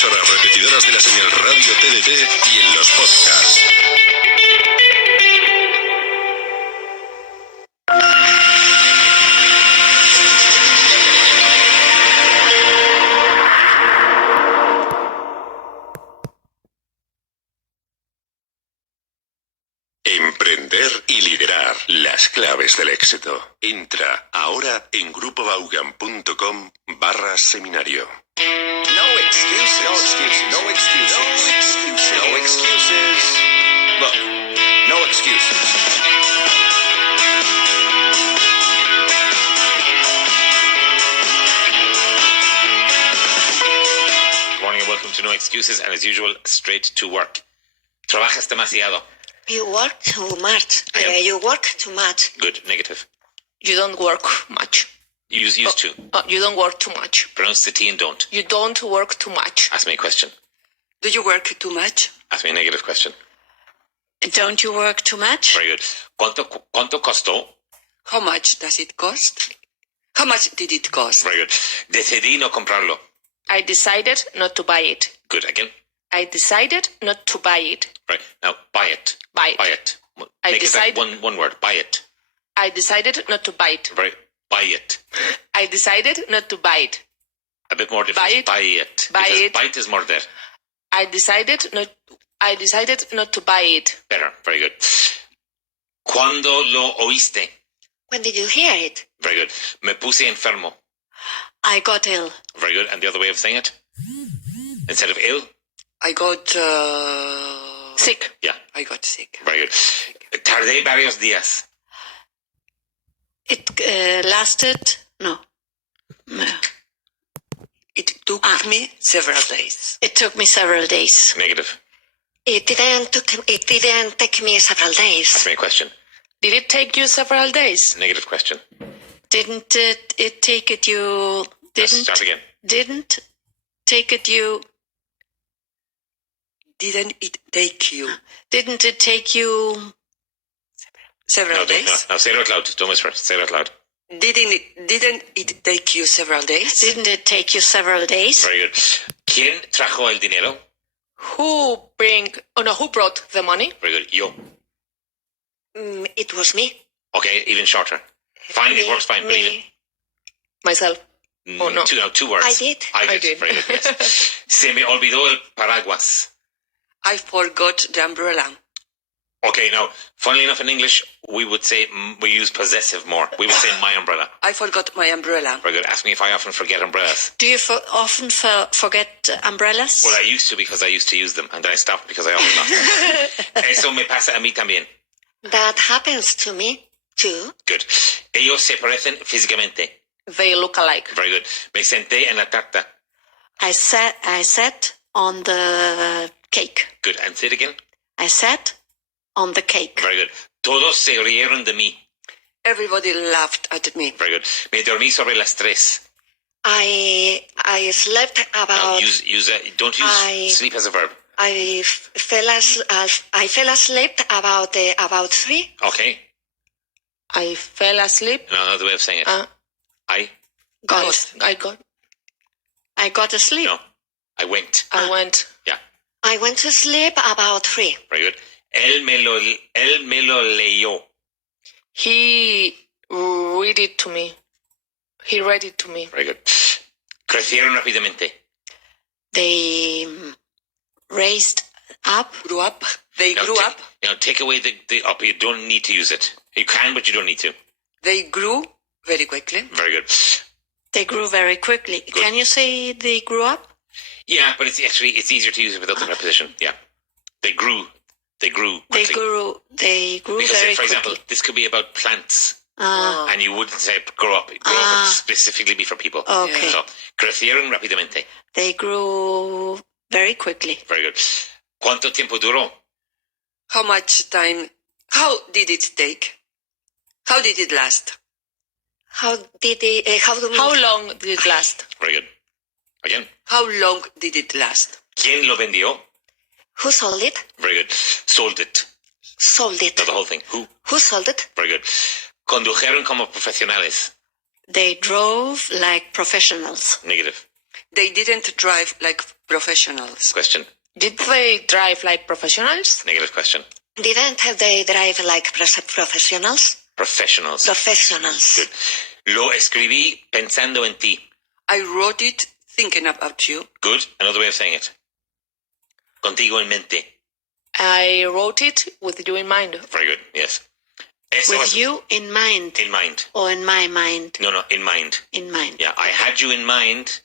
emisoras repetidoras de la señal Radio TDT y en los podcasts. Emprender y liderar, las claves del éxito. Entra ahora en grupobaugan.com/seminario. No excuses. No excuses. No excuses. No excuses. No excuses. Look, no excuses. Good morning and welcome to No Excuses, and as usual, straight to work. Trabajas demasiado. You work too much. You work too much. Good. Negative. You don't work much. Used to. You don't work too much. Pronounce the T and don't. You don't work too much. Ask me a question. Do you work too much? Ask me a negative question. Don't you work too much? Very good. ¿Cuánto costó? How much does it cost? How much did it cost? Very good. Decidí no comprarlo. I decided not to buy it. Good. Again. I decided not to buy it. Right. Now, buy it. Buy it. Buy it. I Make decided- it one word. Buy it. I decided not to buy it. Right. Buy it. I decided not to buy it. A bit more different. Buy it. Buy it. Buy Because it. bite is morder. I decided not to buy it. Better. Very good. ¿Cuándo lo oíste? When did you hear it? Very good. Me puse enfermo. I got ill. Very good. And the other way of saying it? Instead of ill? I got Sick. Yeah. I got sick. Very good. Tardé varios días. It lasted. No. It took me several days. It took me several days. Negative. It didn't take me several days. Ask me a question. Did it take you several days? Negative question. Didn't it take it you? Let's start again. Didn't take it you? Didn't it take you? Didn't it take you several days? No, say it out loud. Don't whisper. Say it out loud. Didn't it take you several days? Didn't it take you several days? Very good. ¿Quién trajo el dinero? Who brought the money? Very good. Yo. It was me. Okay, even shorter. Fine, it works fine. But even, Myself. Oh, no. two words. I did. I did. Very good, yes. Se me olvidó el paraguas. I forgot the umbrella. Okay, now, funnily enough, in English, we would say, we use possessive more. We would say my umbrella. I forgot my umbrella. Very good. Ask me if I often forget umbrellas. Do you often forget umbrellas? Well, I used to because I used to use them, and then I stopped because I often lost them. Eso me pasa a mí también. That happens to me too. Good. Ellos se parecen físicamente. They look alike. Very good. Me senté en la tarta. I sat on the cake. Good. And say it again. I sat on the cake. Very good. Todos se rieron de mí. Everybody laughed at me. Very good. Me dormí sobre las 3. I slept about. Now don't use sleep as a verb. I fell asleep about 3. Okay. I fell asleep. No, another way of saying it. I got asleep. No. I went. I went. Yeah. I went to sleep about 3. Very good. Él me lo leyó. He read it to me. He read it to me. Very good. Crecieron rápidamente. They raised up. Grew up. They Now, grew up. Now take away the up. You don't need to use it. You can, but you don't need to. They grew very quickly. Very good. They grew very quickly. Good. Can you say they grew up? Yeah, but it's easier to use it without the preposition. Yeah. They grew quickly. They grew Because, very for example, quickly. this could be about plants. Ah, And you wouldn't say grow up. Grow up would specifically be for people. Okay. So, crecieron rápidamente. they grew very quickly. Very good. ¿Cuánto tiempo duró? How much time? How did it take? How did it last? How Long did it last? Very good. Again. How long did it last? ¿Quién lo vendió? Who sold it? Very good. Sold it. Sold it. Not the whole thing. Who? Who sold it? Very good. Condujeron como profesionales. They drove like professionals. Negative. They didn't drive like professionals. Question. Did they drive like professionals? Negative question. Didn't they drive like professionals? Professionals. Professionals. Good. Lo escribí pensando en ti. I wrote it thinking about you. Good. Another way of saying it. Contigo en mente. I wrote it with you in mind. Very good. Yes. Eso With es- you in mind. In mind. Or in my mind. No, in mind. In mind. Yeah, I had you in mind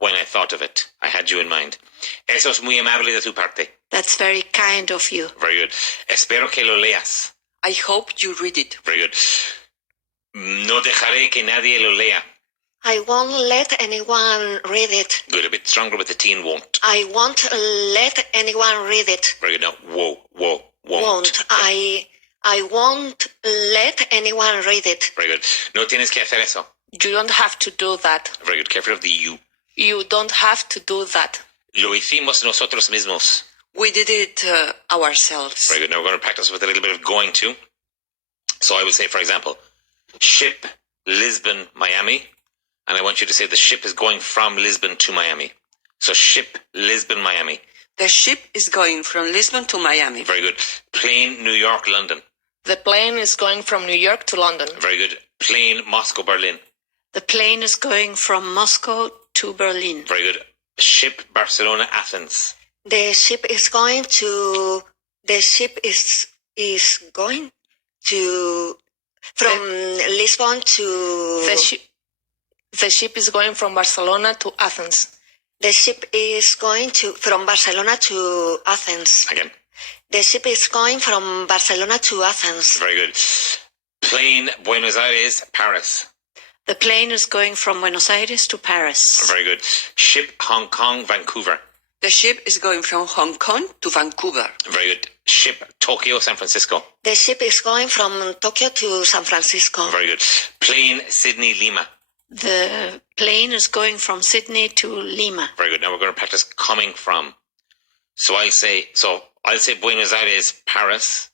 when I thought of it. I had you in mind. Eso es muy amable de tu parte. That's very kind of you. Very good. Espero que lo leas. I hope you read it. Very good. No dejaré que nadie lo lea. I won't let anyone read it. Good. A bit stronger with the T and won't. I won't let anyone read it. Very good. Now, won't. Won't. I won't let anyone read it. Very good. No tienes que hacer eso. You don't have to do that. Very good. Careful of the you. You don't have to do that. Lo hicimos nosotros mismos. We did it ourselves. Very good. Now we're going to practice with a little bit of going to. So I will say, for example, ship Lisbon, Miami. And I want you to say the ship is going from Lisbon to Miami. So ship Lisbon, Miami. The ship is going from Lisbon to Miami. Very good. Plane New York, London. The plane is going from New York to London. Very good. Plane Moscow, Berlin. The plane is going from Moscow to Berlin. Very good. Ship Barcelona, Athens. The ship is going to. The ship is going to from Lisbon to. The ship is going from Barcelona to Athens. The ship is going to from Barcelona to Athens. Again. The ship is going from Barcelona to Athens. Very good. Plane Buenos Aires, Paris. The plane is going from Buenos Aires to Paris. Very good. Ship Hong Kong, Vancouver. The ship is going from Hong Kong to Vancouver. Very good. Ship Tokyo, San Francisco. The ship is going from Tokyo to San Francisco. Very good. Plane Sydney, Lima. The plane is going from Sydney to Lima. Very good. Now we're going to practice coming from. So I'll say Buenos Aires, Paris.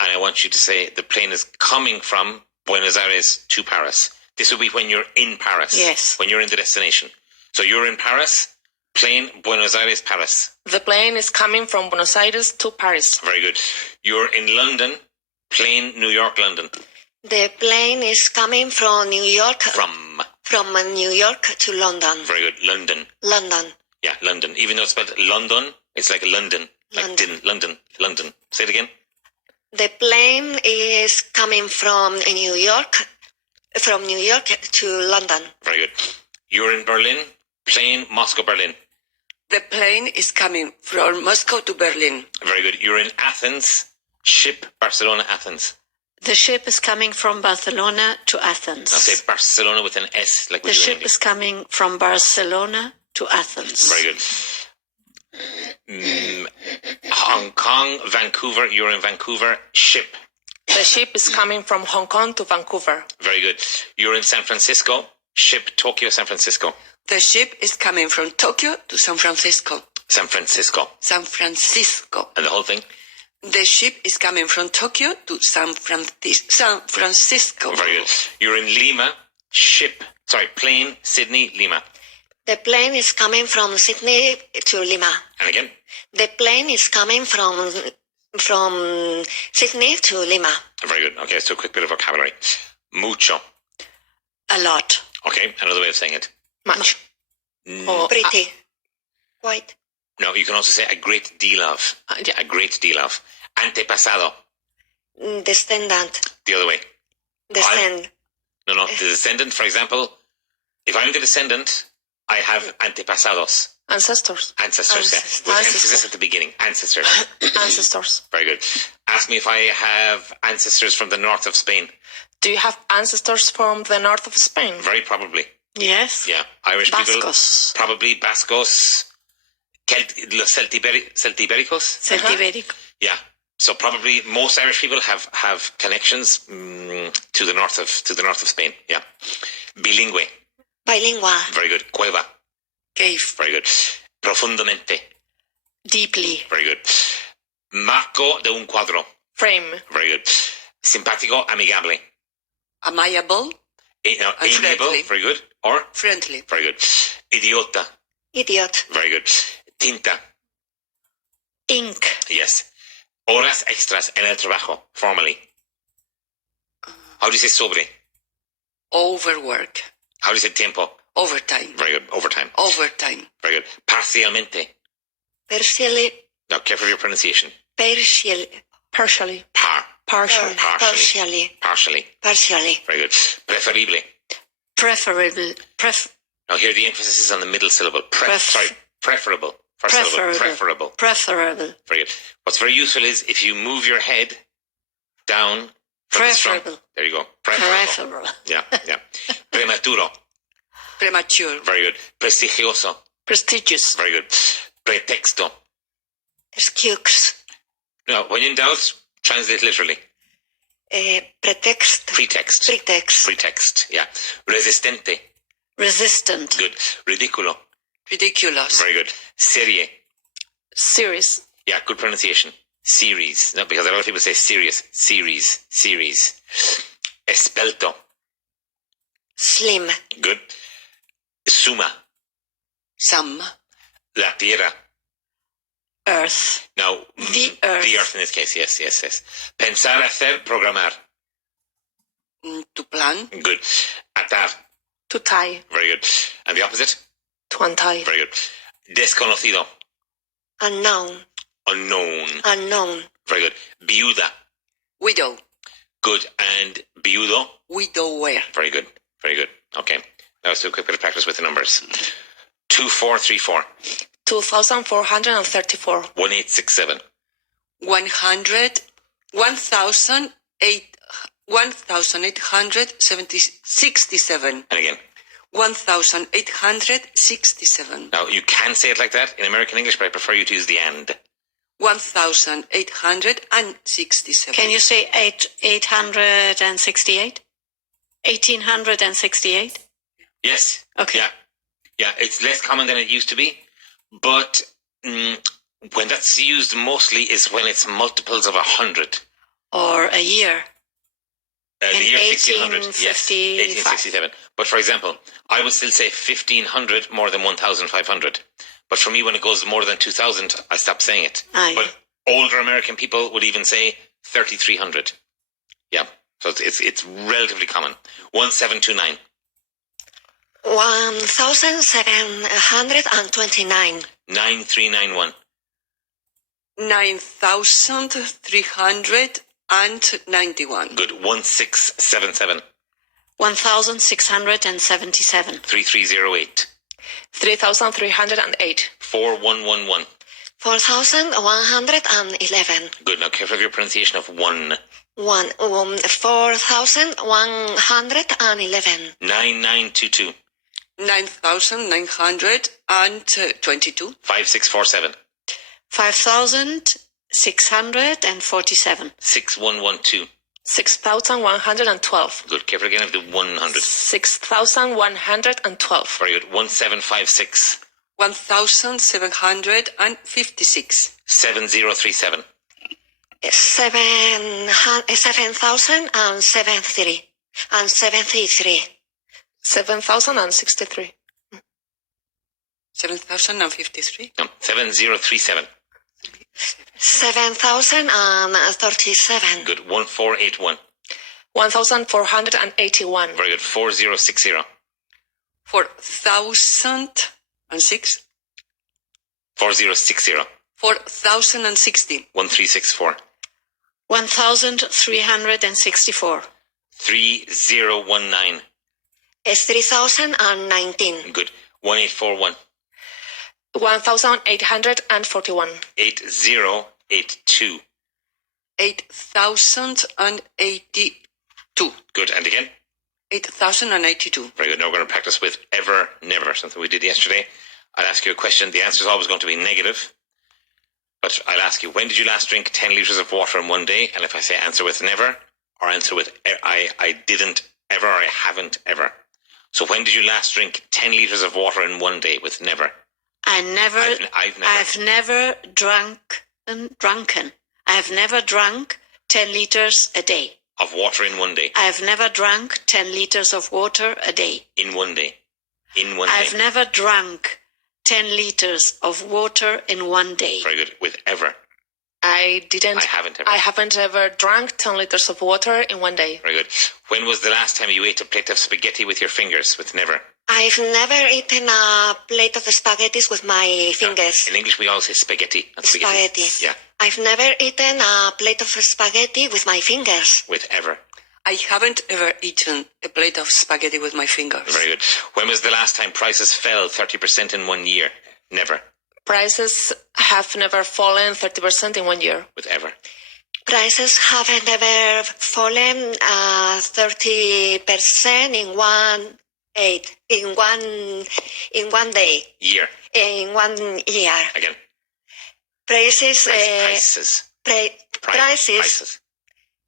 And I want you to say the plane is coming from Buenos Aires to Paris. This will be when you're in Paris. Yes. When you're in the destination. So you're in Paris, plane Buenos Aires, Paris. The plane is coming from Buenos Aires to Paris. Very good. You're in London, plane New York, London. The plane is coming from New York. From. From New York to London. Very good. London. London. Yeah, London. Even though it's spelled London, it's like London. Like London. London. Say it again. The plane is coming from New York to London. Very good. You're in Berlin, plane Moscow, Berlin. The plane is coming from Moscow to Berlin. Very good. You're in Athens, ship Barcelona, Athens. The ship is coming from Barcelona to Athens. Now say Barcelona with an S, like we The do in ship English. is coming from Barcelona to Athens. Very good. Hong Kong, Vancouver. You're in Vancouver, ship. The ship is coming from Hong Kong to Vancouver. Very good. You're in San Francisco, ship Tokyo, San Francisco. The ship is coming from Tokyo to San Francisco. San Francisco. San Francisco. And the whole thing? The ship is coming from Tokyo to San Francisco. Very good. You're in Lima, plane Sydney, Lima. The plane is coming from Sydney to Lima. And again? The plane is coming from Sydney to Lima. Very good. Okay, so a quick bit of vocabulary. Mucho. A lot. Okay, another way of saying it. Much. Or, Pretty. Quite. No, you can also say a great deal of. yeah. A great deal of. Antepasado. Descendant. The other way. Descend. No, the descendant, for example, if I'm the descendant, I have antepasados. Ancestors. Ancestors, yeah. With emphasis at the beginning. Ancestors. Ancestors. Very good. Ask me if I have ancestors from the north of Spain. Do you have ancestors from the north of Spain? Very probably. Yes. Yeah. Irish people. Vascos. Probably Bascos. Los Celtibéricos. Celtibérico. Yeah. So probably most Irish people have connections to the north of Spain. Yeah. Bilingüe. Bilingual. Very good. Cueva. Cave. Very good. Profundamente. Deeply. Very good. Marco de un cuadro. Frame. Very good. Simpático, amigable. Amiable. Amiable. friendly. Very good. Or Friendly. very good. Idiota. Idiot. Very good. Tinta. Ink. Yes. Horas extras en el trabajo. Formally. How do you say sobre? Overwork. How do you say tiempo? Overtime. Very good. Overtime. Overtime. Very good. Parcialmente. Partially. Now, careful of your pronunciation. Partially. Partially. Partially. Partially. Partially. Very good. Preferible. Preferable. Now, here the emphasis is on the middle syllable. Preferable. First syllable. Preferable. Preferable. Very good. What's very useful is if you move your head down. from the strong- Preferable. There you go. Preferable. Yeah. Prematuro. Premature. Very good. Prestigioso. Prestigious. Very good. Pretexto. Excuse. Now, when in doubt, translate literally. Pretext. Pretext. Pretext. Pretext. Yeah. Resistente. Resistant. Good. Ridículo. Ridiculous. Very good. Serie. Serious. Yeah, good pronunciation. Series. No, because a lot of people say serious. Series. Espelto. Slim. Good. Suma. Some. La tierra. Earth. Now, The earth. The earth in this case, yes. Pensar, hacer, programar. To plan. Good. Atar. To tie. Very good. And the opposite? To untie. Very good. Desconocido. Unknown. Unknown. Very good. Viuda. Widow. Good. And viudo. Widower. Very good. Okay. Now let's do a quick bit of practice with the numbers. 2434. 2,434. 1867. 1,867. And again. 1,867. Now you can say it like that in American English, but I prefer you to use the and. 1,867. Can you say 868? 1868? Yes. Okay. Yeah, it's less common than it used to be, but when that's used mostly is when it's multiples of 100. Or a year? The In year 1600. Yes, 1865. 1867. But for example, I would still say 1500 more than 1500. But for me, when it goes more than 2000, I stop saying it. Aye. But older American people would even say 3300. Yeah, so it's relatively common. 1729. 1729. 9391. 9,391. Good. 1677. 1677. 3308. 3,308. 4111. 4111. Good. Now careful of your pronunciation of one. 4111. 9922. 9,922. 5647. 5647. 6112. 6,112. Good. Careful again of the 100. 6,112. Very good. 1756. 1,756. 7037. 7073. 7,063. 7,053. No. 7037. 7037. Good. 1481. 1,481. Very good. 4060. 4,006. 4060. 4,060. 1364. 1364. 3019. It's 3019. Good. 1841. 1,841. 8082. 8,082. Good. And again. 8,082. Very good. Now we're going to practice with ever, never, something we did yesterday. I'll ask you a question. The answer is always going to be negative. But I'll ask you, when did you last drink 10 litres of water in one day? And if I say answer with never, or answer with I didn't ever, or I haven't ever. So when did you last drink 10 litres of water in one day with never? I've never drunken. I've never drunk 10 liters a day. Of water in one day. I've never drunk 10 liters of water a day. In one day. In one I've day. never drunk 10 liters of water in one day. Very good. With ever. I didn't. I haven't ever. I haven't ever drank 10 liters of water in one day. Very good. When was the last time you ate a plate of spaghetti with your fingers? With never. I've never eaten a plate of spaghettis with my fingers. In English, we always say spaghetti. Not Spaghetti. Yeah. I've never eaten a plate of spaghetti with my fingers. With ever. I haven't ever eaten a plate of spaghetti with my fingers. Very good. When was the last time prices fell 30% in 1 year? Never. Prices have never fallen 30% in 1 year. With ever. Prices haven't ever fallen 30% in one day. Year. In 1 year. Again. Prices. Prices.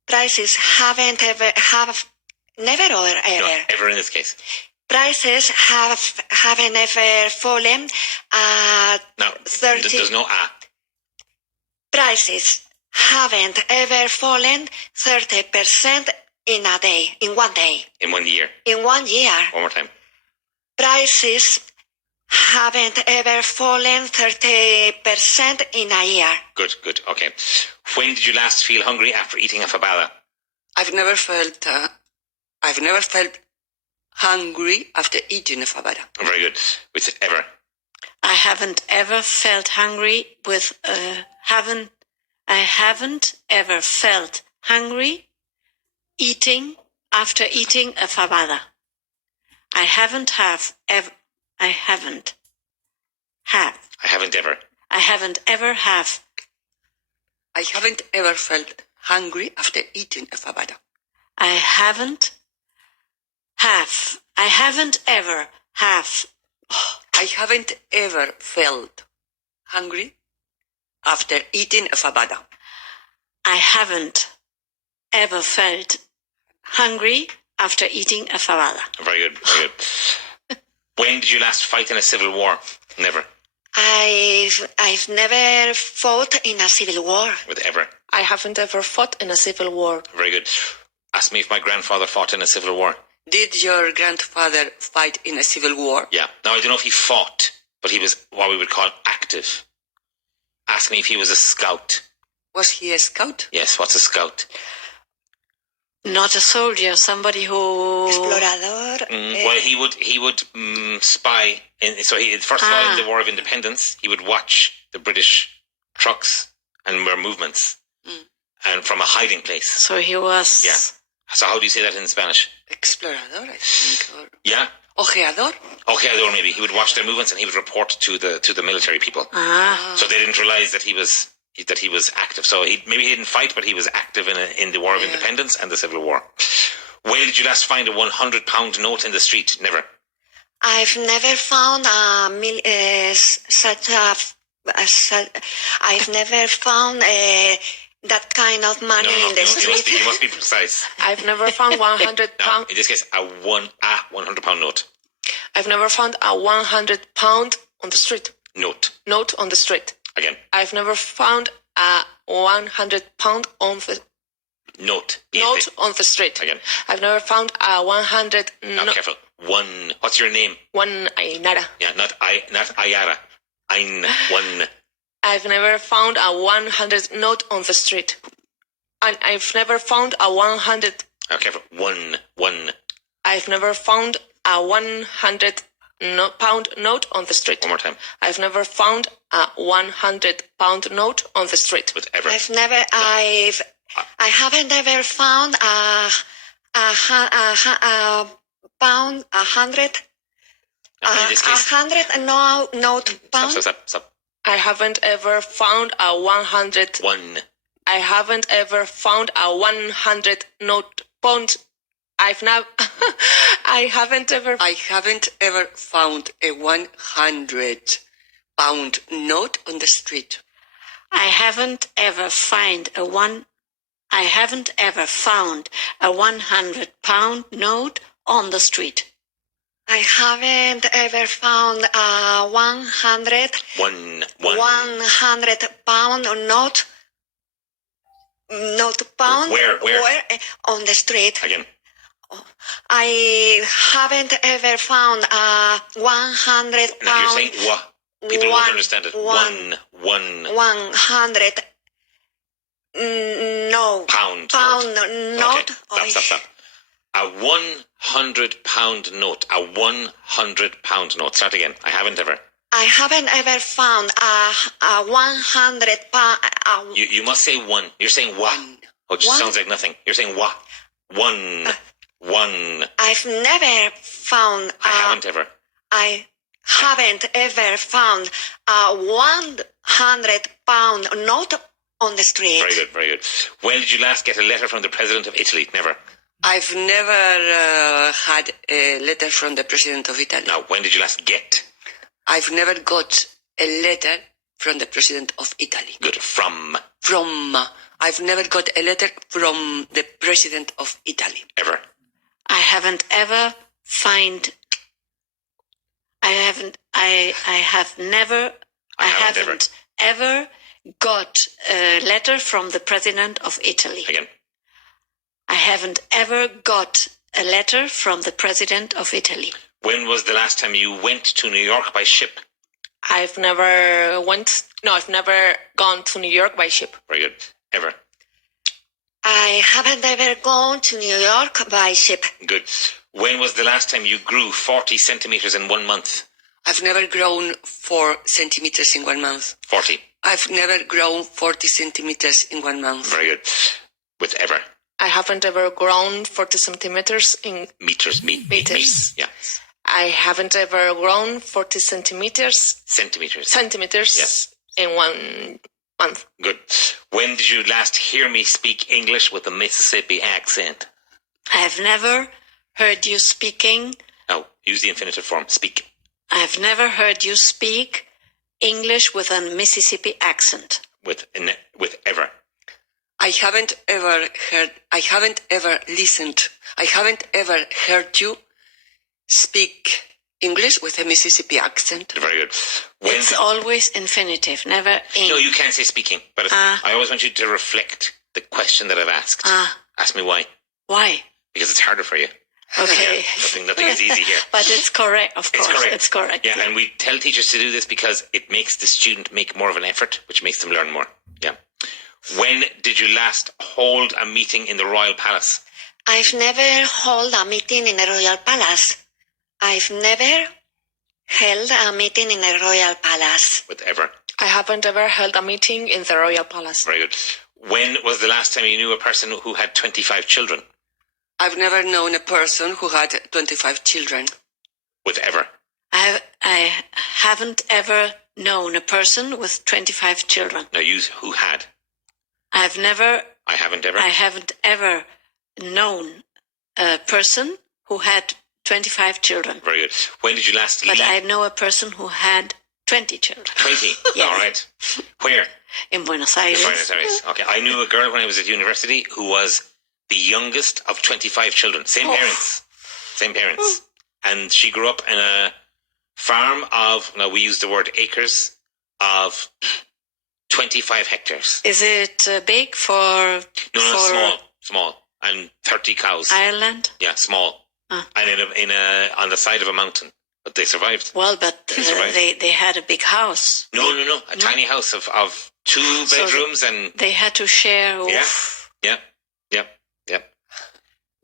Prices haven't have never or ever. No, ever in this case. Prices haven't ever fallen No, 30. there's no Prices haven't ever fallen 30% in a day, in 1 day, in 1 year. in 1 year. One more time. Prices haven't ever fallen 30% in a year. Good, good. Okay. When did you last feel hungry after eating a fabada? I've never felt hungry after eating a fabada. Very good. With ever. I haven't ever felt hungry I haven't ever felt hungry after eating a fabada. I haven't ever felt hungry after eating a fabada. I haven't ever felt hungry after eating a fabada. I haven't ever felt hungry after eating a fabada. Very good, very good. When did you last fight in a civil war? Never. I've never fought in a civil war. With ever. I haven't ever fought in a civil war. Very good. Ask me if my grandfather fought in a civil war. Did your grandfather fight in a civil war? Yeah. Now, I don't know if he fought, but he was what we would call active. Ask me if he was a scout. Was he a scout? Yes, what's a scout? Not a soldier, somebody who... Explorador. Well, he would spy. First of all, in the War of Independence, he would watch the British trucks and their movements, and from a hiding place. So he was... Yeah. So how do you say that in Spanish? Explorador, I think. Or... Yeah. Ojeador? Ojeador, maybe. He would watch their movements and he would report to the military people. So they didn't realize that he was active. So maybe he didn't fight, but he was active in the War of Independence and the Civil War. When did you last find a £100 note in the street? Never. I've never found I've never found that kind of money in the street. You must be precise. I've never found £100. No, in this case, a £100 note. I've never found a £100 on the street. Note on the street. Again. I've never found a £100 on the note on the street. Again. I've never found a 100. Now, careful. One. What's your name? One Ainara. Yeah, not Ayara. One. I've never found a 100 note on the street. And I've never found a 100. Now, careful. One. I've never found a £100 pound note on the street. One more time. I've never found a £100 note on the street. With ever. I haven't ever found a pound, 100. In this case, 100 note pound. Stop. I haven't ever found a 100. One. I haven't ever found a 100 note pound. I haven't ever found a 100 pound note on the street. I haven't ever found a 100 pound note on the street. I haven't ever found a 100 pound note pound Where? on the street. Again. I haven't ever found a 100 Now you're pound. saying wa. People won't one- understand it. one- One 100 no pound pound note. note. Okay, stop. A 100 pound note. A 100 pound note. Start again. I haven't ever. I haven't ever found a 100 pound. You must say one. You're saying wa. Which One. sounds like nothing. You're saying wa. One. I've never found. I haven't ever. I haven't ever found a 100 pound note on the street. Very good, very good. When did you last get a letter from the President of Italy? Never. I've never had a letter from the President of Italy. Now, when did you last get? I've never got a letter from the President of Italy. Good. From. I've never got a letter from the President of Italy. Ever. I haven't ever find. I have never. I haven't ever got a letter from the President of Italy. Again. I haven't ever got a letter from the President of Italy. When was the last time you went to New York by ship? I've never gone to New York by ship. Very good. Ever. I haven't ever gone to New York by ship. Good. When was the last time you grew 40 centimeters in 1 month? I've never grown 4 centimeters in 1 month. 40. I've never grown 40 centimeters in 1 month. Very good. With ever. I haven't ever grown 40 centimeters in Meters. Meters. Yeah. I haven't ever grown 40 centimeters Centimeters. Yes. In 1 month. Good. When did you last hear me speak English with a Mississippi accent? I've never heard you speaking. No, use the infinitive form. Speak. I've never heard you speak English with a Mississippi accent. With ever. I haven't ever listened. I haven't ever heard you speak English with a Mississippi accent. Very good. It's always infinitive, never ing. No, you can't say speaking, but I always want you to reflect the question that I've asked. Ask me why. Why? Because it's harder for you. Okay. Yeah, nothing is easy here. But it's correct, of course. It's correct. Yeah, and we tell teachers to do this because it makes the student make more of an effort, which makes them learn more. Yeah. When did you last hold a meeting in the Royal Palace? I've never held a meeting in the Royal Palace. I've never held a meeting in the Royal Palace. With ever. I haven't ever held a meeting in the Royal Palace. Very good. When was the last time you knew a person who had 25 children? I've never known a person who had 25 children. With ever. I haven't ever known a person with 25 children. Now use who had. I haven't ever. I haven't ever known a person who had 25 children. Very good. When did you last leave? But I know a person who had 20 children. 20? Yes. All right. Where? In Buenos Aires. In Buenos Aires. Okay. I knew a girl when I was at university who was the youngest of 25 children. Same parents. And she grew up in a farm of, now we use the word acres, of 25 hectares. Is it big for... No, small. And 30 cows. Ireland? Yeah, small. And on the side of a mountain. But they survived. Well, but they had a big house. No. A tiny house of 2 bedrooms and... They had to share... Yeah.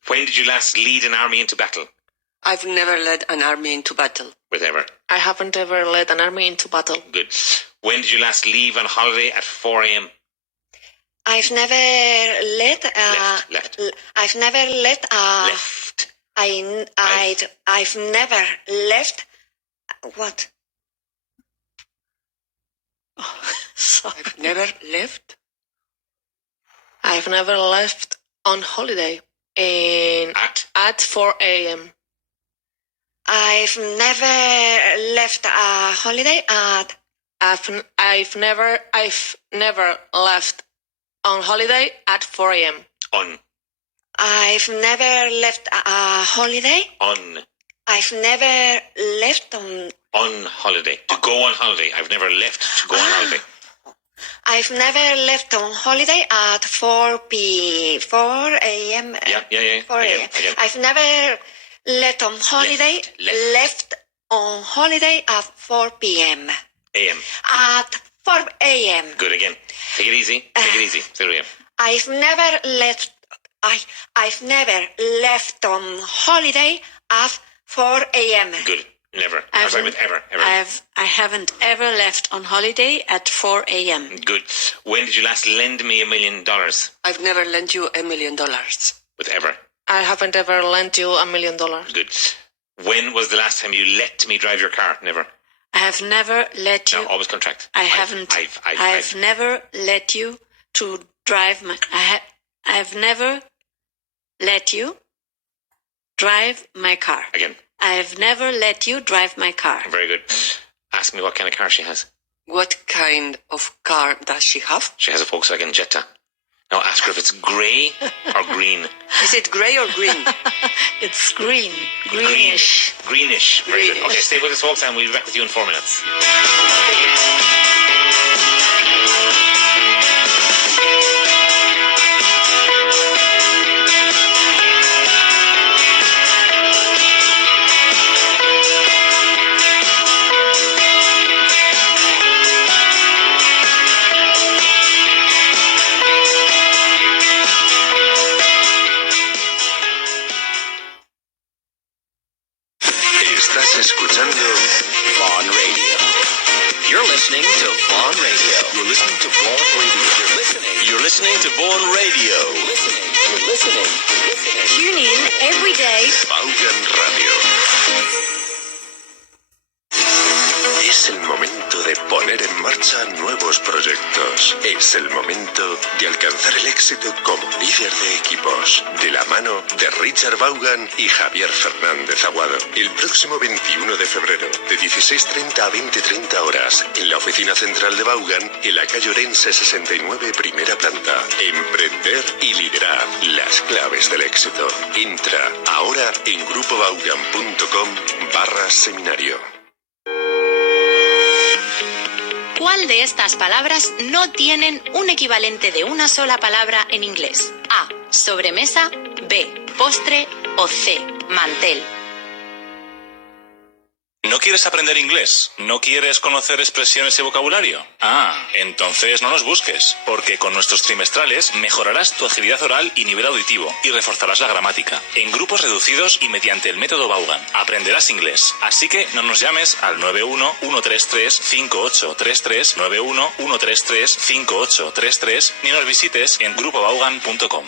When did you last lead an army into battle? I've never led an army into battle. With ever. I haven't ever led an army into battle. Good. When did you last leave on holiday at 4 a.m.? I've never led Left. I've never led Left. I've never left. What? Sorry. I've never left. I've never left on holiday at 4 a.m. I've never left a holiday at. I've never left on holiday at 4 a.m. On. I've never left a holiday. On. I've never left on. On holiday. To go on holiday. I've never left to go on holiday. I've never left on holiday at 4 a.m. Yeah. 4 a.m. Again. I've never left on holiday. Left on holiday at 4 p.m. AM. At 4 a.m. Good, again. Take it easy. Say it again. I've never left on holiday at 4 a.m. Good. Never. I've- Sorry, with ever. I haven't ever left on holiday at 4 a.m. Good. When did you last lend me $1 million? I've never lent you $1 million. With ever. I haven't ever lent you $1 million. Good. When was the last time you let me drive your car? Never. I have never let you. No, always contract. I've never let you to drive my. I've never let you drive my car. Again. I've never let you drive my car. Very good. Ask me what kind of car she has. What kind of car does she have? She has a Volkswagen Jetta. Now ask her if it's grey or green. Is it grey or green? It's green. Greenish. Greenish. Very good. Greenish. Okay, stay with us, folks, and we'll be back with you in 4 minutes. Estás escuchando Vaughan Radio. You're listening to Vaughan Radio. You're listening to Vaughan Radio. You're listening to Vaughan Radio. You're listening. Tune in every day. Vaughan Radio. Es el momento de poner en marcha nuevos proyectos. Es el momento de alcanzar el éxito como líder de equipos. De la mano de Richard Vaughan y Javier Fernández Aguado. El próximo 21 de febrero, de 16:30 a 20:30 horas, en la oficina central de Vaughan, en la calle Orense 69, primera planta. Emprender y liderar las claves del éxito. Entra ahora en grupovaughan.com/seminario. ¿Cuál de estas palabras no tienen un equivalente de una sola palabra en inglés? A. Sobremesa. B. Postre. O C. Mantel. ¿No quieres aprender inglés? ¿No quieres conocer expresiones y vocabulario? Entonces no nos busques, porque con nuestros trimestrales mejorarás tu agilidad oral y nivel auditivo y reforzarás la gramática. En grupos reducidos y mediante el método Vaughan aprenderás inglés. Así que no nos llames al 91-133-5833, 91-133-5833, ni nos visites en grupovaughan.com.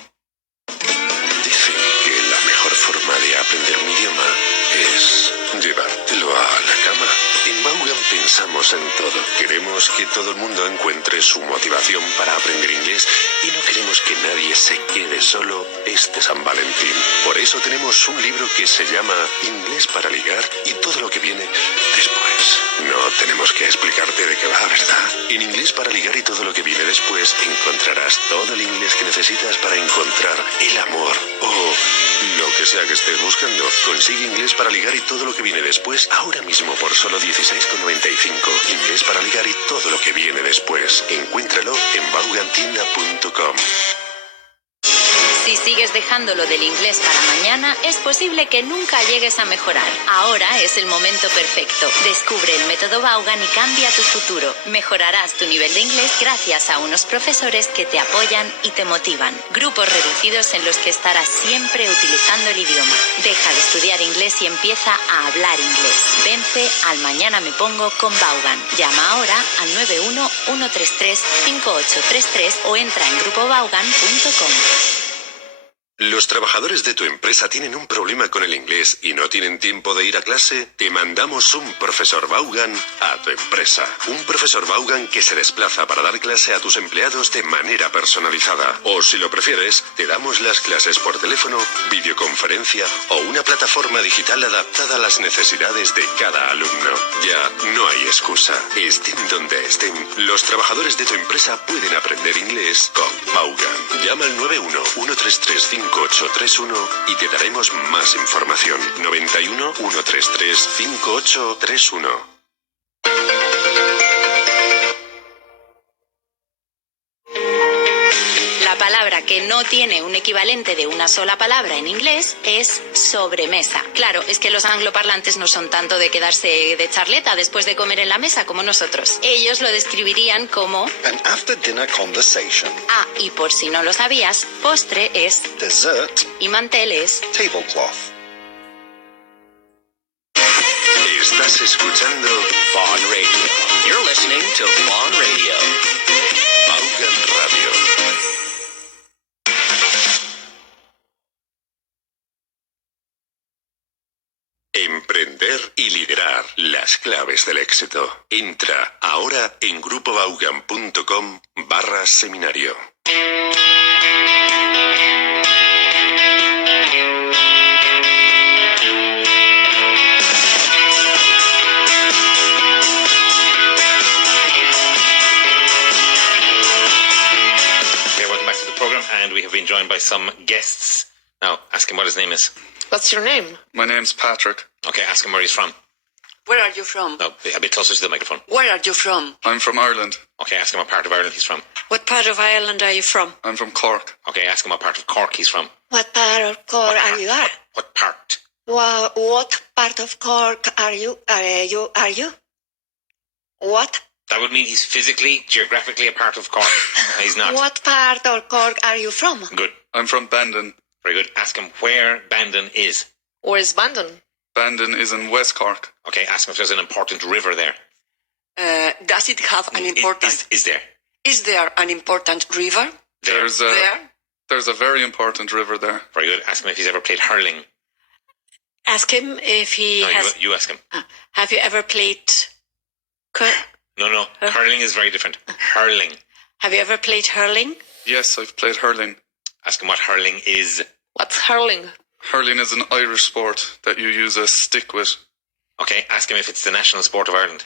Dicen que la mejor forma de aprender un idioma es llevártelo a la cama. En Vaughan pensamos en todo. Queremos que todo el mundo encuentre su motivación para aprender inglés y no queremos que nadie se quede solo este San Valentín. Por eso tenemos un libro que se llama Inglés para ligar y todo lo que viene después. No tenemos que explicarte de qué va, ¿verdad? En Inglés para ligar y todo lo que viene después encontrarás todo el inglés que necesitas para encontrar el amor o lo que sea que estés buscando. Consigue Inglés para ligar y todo lo que viene después ahora mismo por solo 16,95. Inglés para ligar y todo lo que viene después. Encuéntralo en vaughantienda.com. Si sigues dejando lo del inglés para mañana, es posible que nunca llegues a mejorar. Ahora es el momento perfecto. Descubre el método Vaughan y cambia tu futuro. Mejorarás tu nivel de inglés gracias a unos profesores que te apoyan y te motivan. Grupos reducidos en los que estarás siempre utilizando el idioma. Deja de estudiar inglés y empieza a hablar inglés. Vence al Mañana me pongo con Vaughan. Llama ahora al 91-133-5833 o entra en grupovaughan.com. ¿Los trabajadores de tu empresa tienen un problema con el inglés y no tienen tiempo de ir a clase? Te mandamos un profesor Vaughan a tu empresa. Un profesor Vaughan que se desplaza para dar clase a tus empleados de manera personalizada. O si lo prefieres, te damos las clases por teléfono, videoconferencia o una plataforma digital adaptada a las necesidades de cada alumno. Ya no hay excusa. Estén donde estén, los trabajadores de tu empresa pueden aprender inglés con Vaughan. Llama al 91-133-5831 y te daremos más información. 91-133-5831. palabra que no tiene un equivalente de una sola palabra en inglés es sobremesa. Claro, es que los angloparlantes no son tanto de quedarse de charleta después de comer en la mesa como nosotros. Ellos lo describirían como an after dinner conversation. Ah, y por si no lo sabías, postre es Dessert. y mantel es Tablecloth. Estás escuchando Vaughan Radio. You're listening to Vaughan Radio. Vaughan Radio. Emprender y liderar las claves del éxito. Entra ahora en grupovaughan.com/seminario. And we have been joined by some guests. Now, ask him what his name is. What's your name? My name's Patrick. Okay, ask him where he's from. Where are you from? No, a bit closer to the microphone. Where are you from? I'm from Ireland. Okay, ask him what part of Ireland he's from. What part of Ireland are you from? I'm from Cork. Okay, ask him what part of Cork he's from. What part of Cork are you? What part? What part of Cork are you? Are you? What? That would mean he's physically, geographically a part of Cork. No, he's not. What part of Cork are you from? Good. I'm from Bandon. Very good. Ask him where Bandon is. Where is Bandon? Bandon is in West Cork. Okay, ask him if there's an important river there. Does it have an important... Is there? Is there an important river? There's a very important river there. Very good. Ask him if he's ever played hurling. Ask him if he has... You ask him. Have you ever played... No. Hurling is very different. Hurling. Have you ever played hurling? Yes, I've played hurling. Ask him what hurling is. What's hurling? Hurling is an Irish sport that you use a stick with. Okay, ask him if it's the national sport of Ireland.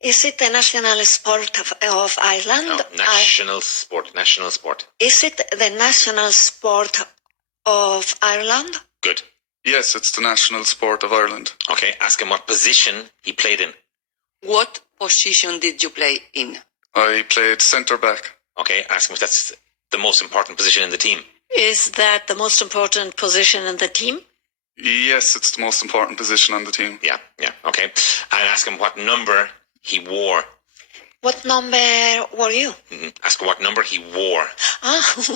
Is it the national sport of Ireland? No, national sport. Is it the national sport of Ireland? Good. Yes, it's the national sport of Ireland. Okay, ask him what position he played in. What position did you play in? I played centre-back. Okay, ask him if that's the most important position in the team. Is that the most important position in the team? Yes, it's the most important position on the team. Yeah, okay. And ask him what number he wore. What number were you? Ask him what number he wore.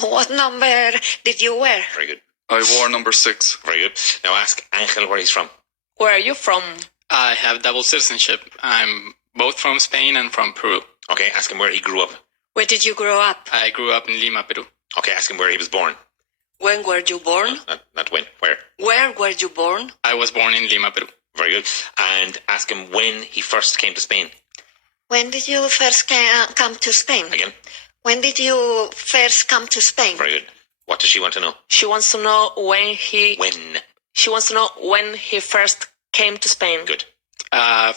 What number did you wear? Very good. I wore number 6. Very good. Now ask Angel where he's from. Where are you from? I have double citizenship. I'm both from Spain and from Peru. Okay, ask him where he grew up. Where did you grow up? I grew up in Lima, Peru. Okay, ask him where he was born. When were you born? Not when, where? Where were you born? I was born in Lima, Peru. Very good. And ask him when he first came to Spain. When did you first come to Spain? Again. When did you first come to Spain? Very good. What does she want to know? She wants to know when he... When? She wants to know when he first came to Spain. Good. I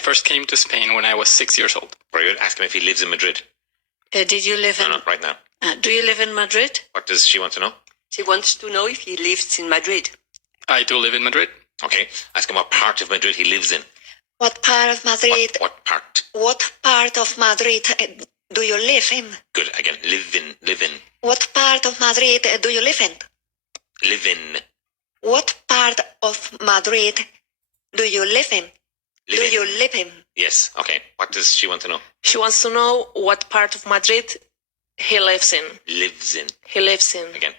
first came to Spain when I was 6 years old. Very good. Ask him if he lives in Madrid. Did you live in... No, right now. do you live in Madrid? What does she want to know? She wants to know if he lives in Madrid. I do live in Madrid. Okay. Ask him what part of Madrid he lives in. What part of Madrid? What part? What part of Madrid do you live in? Good. Again, live in. What part of Madrid do you live in? Live in. What part of Madrid do you live in? You live in? Yes. Okay. What does she want to know? She wants to know what part of Madrid he lives in. Lives in. He lives in. Again.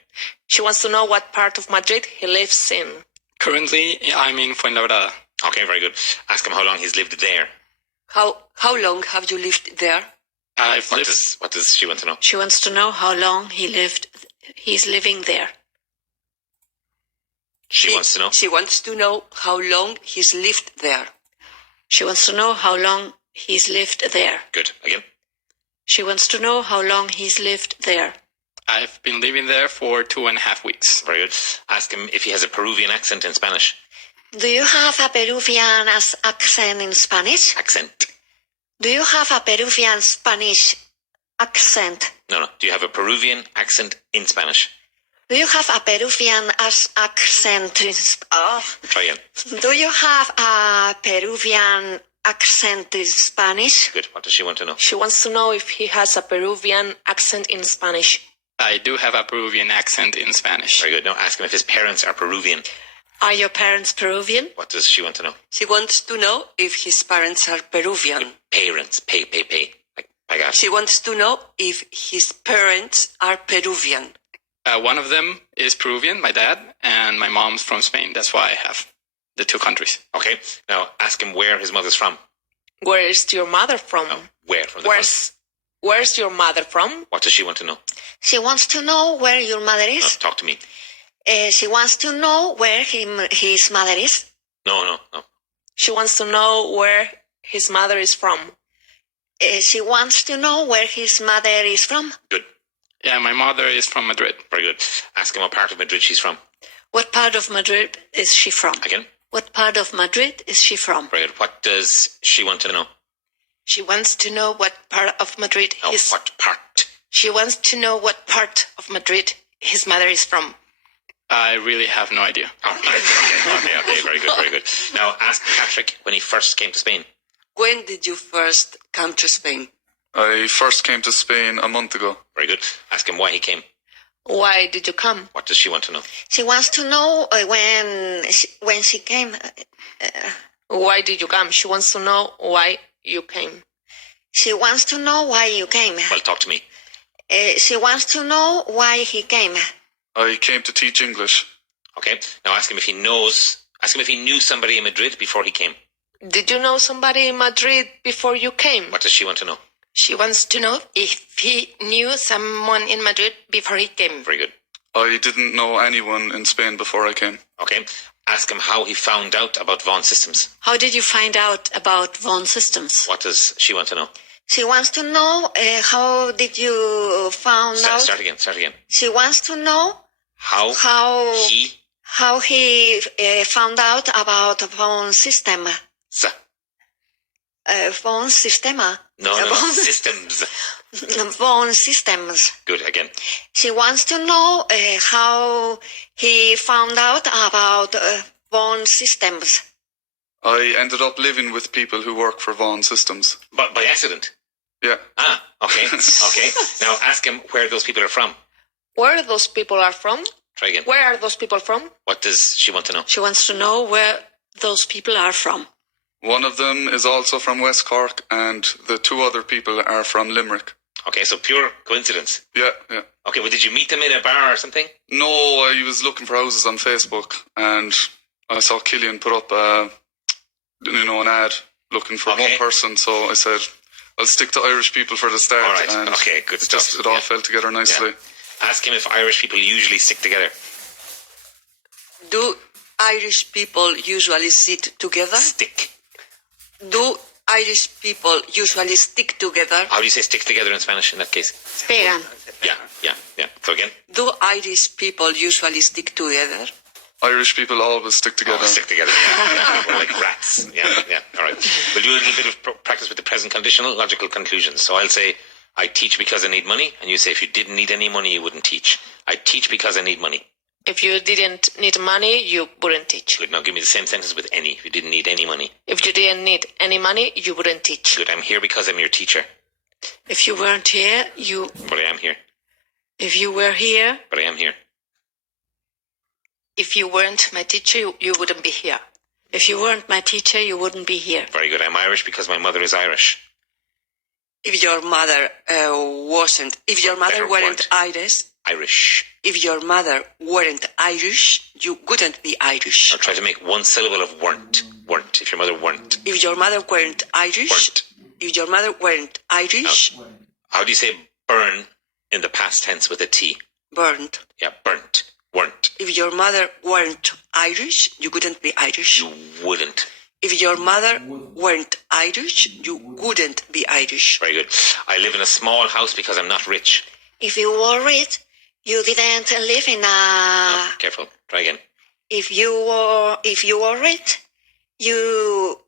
She wants to know what part of Madrid he lives in. Currently, I'm in Fuenlabrada. Okay, very good. Ask him how long he's lived there. How long have you lived there? What does she want to know? She wants to know how long he's living there. She wants to know? She wants to know how long he's lived there. She wants to know how long he's lived there. Good. Again. She wants to know how long he's lived there. I've been living there for 2.5 weeks. Very good. Ask him if he has a Peruvian accent in Spanish. Do you have a Peruvian accent in Spanish? Accent. Do you have a Peruvian Spanish accent? No. Do you have a Peruvian accent in Spanish? Do you have a Peruvian accent in Try again. Do you have a Peruvian accent in Spanish? Good. What does she want to know? She wants to know if he has a Peruvian accent in Spanish. I do have a Peruvian accent in Spanish. Very good. Now ask him if his parents are Peruvian. Are your parents Peruvian? What does she want to know? She wants to know if his parents are Peruvian. Parents. Pay. Like, pagar. She wants to know if his parents are Peruvian. One of them is Peruvian, my dad, and my mom's from Spain. That's why I have the two countries. Okay. Now ask him where his mother's from. Where is your mother from? No, where from the Where's your mother from? What does she want to know? She wants to know where your mother No, is. talk to me. She wants to know where his mother is. No. She wants to know where his mother is from. She wants to know where his mother is from. Good. Yeah, my mother is from Madrid. Very good. Ask him what part of Madrid she's from. What part of Madrid is she from? Again. What part of Madrid is she from? Very good. What does she want to know? She wants to know what part of Madrid No, what part? She wants to know what part of Madrid his mother is from. I really have no idea. Okay, very good. Now ask Patrick when he first came to Spain. When did you first come to Spain? I first came to Spain a month ago. Very good. Ask him why he came. Why did you come? What does she want to know? She wants to know when she came. Why did you come? She wants to know why you came. She wants to know why you came. Well, talk to me. She wants to know why he came. I came to teach English. Okay. Now ask him if he knows. Ask him if he knew somebody in Madrid before he came. Did you know somebody in Madrid before you came? What does she want to know? She wants to know if he knew someone in Madrid before he came. Very good. I didn't know anyone in Spain before I came. Okay. Ask him how he found out about Vaughan Systems. How did you find out about Vaughan Systems? What does she want to know? She wants to know how did you found out. Start again. She wants to know how he found out about Vaughan system. Vaughan systema. No, systems. Vaughan systems. Good, again. She wants to know how he found out about Vaughan systems. I ended up living with people who work for Vaughan Systems. But by accident? Yeah. Ah, okay. Now ask him where those people are from. Where those people are from? Try again. Where are those people from? What does she want to know? She wants to know where those people are from. One of them is also from West Cork, and the two other people are from Limerick. Okay, so pure coincidence. Yeah. Okay, well, did you meet them in a bar or something? No, I was looking for houses on Facebook, and I saw Killian put up an ad looking for one person, so I said, I'll stick to Irish people for the start. All right, and okay, good stuff. It all fell together nicely. Yeah. Ask him if Irish people usually stick together. Do Irish people usually sit together? Stick. Do Irish people usually stick together? How do you say stick together in Spanish in that case? Pegan. Yeah. So again? Do Irish people usually stick together? Irish people always stick together. Oh, stick together, yeah. We're like rats. Yeah. All right. We'll do a little bit of practice with the present conditional logical conclusions. So I'll say, I teach because I need money. And you say, if you didn't need any money, you wouldn't teach. I teach because I need money. If you didn't need money, you wouldn't teach. Good. Now give me the same sentence with any. If you didn't need any money. If you didn't need any money, you wouldn't teach. Good. I'm here because I'm your teacher. If you weren't here, But I am here. If you were here. But I am here. If you weren't my teacher, you wouldn't be here. If you weren't my teacher, you wouldn't be here. Very good. I'm Irish because my mother is Irish. If your mother weren't Irish. If your mother weren't Irish, you wouldn't be Irish. I'll try to make one syllable of weren't. Weren't. If your mother weren't. If your mother weren't Irish. Weren't. If your mother weren't Irish. Now, how do you say burn in the past tense with a T? Burned. Yeah, burnt. Weren't. If your mother weren't Irish, you wouldn't be Irish. You wouldn't. If your mother weren't Irish, you wouldn't be Irish. Very good. I live in a small house because I'm not rich. If you were rich, you didn't live in a. No, careful. Try again. If you were rich, you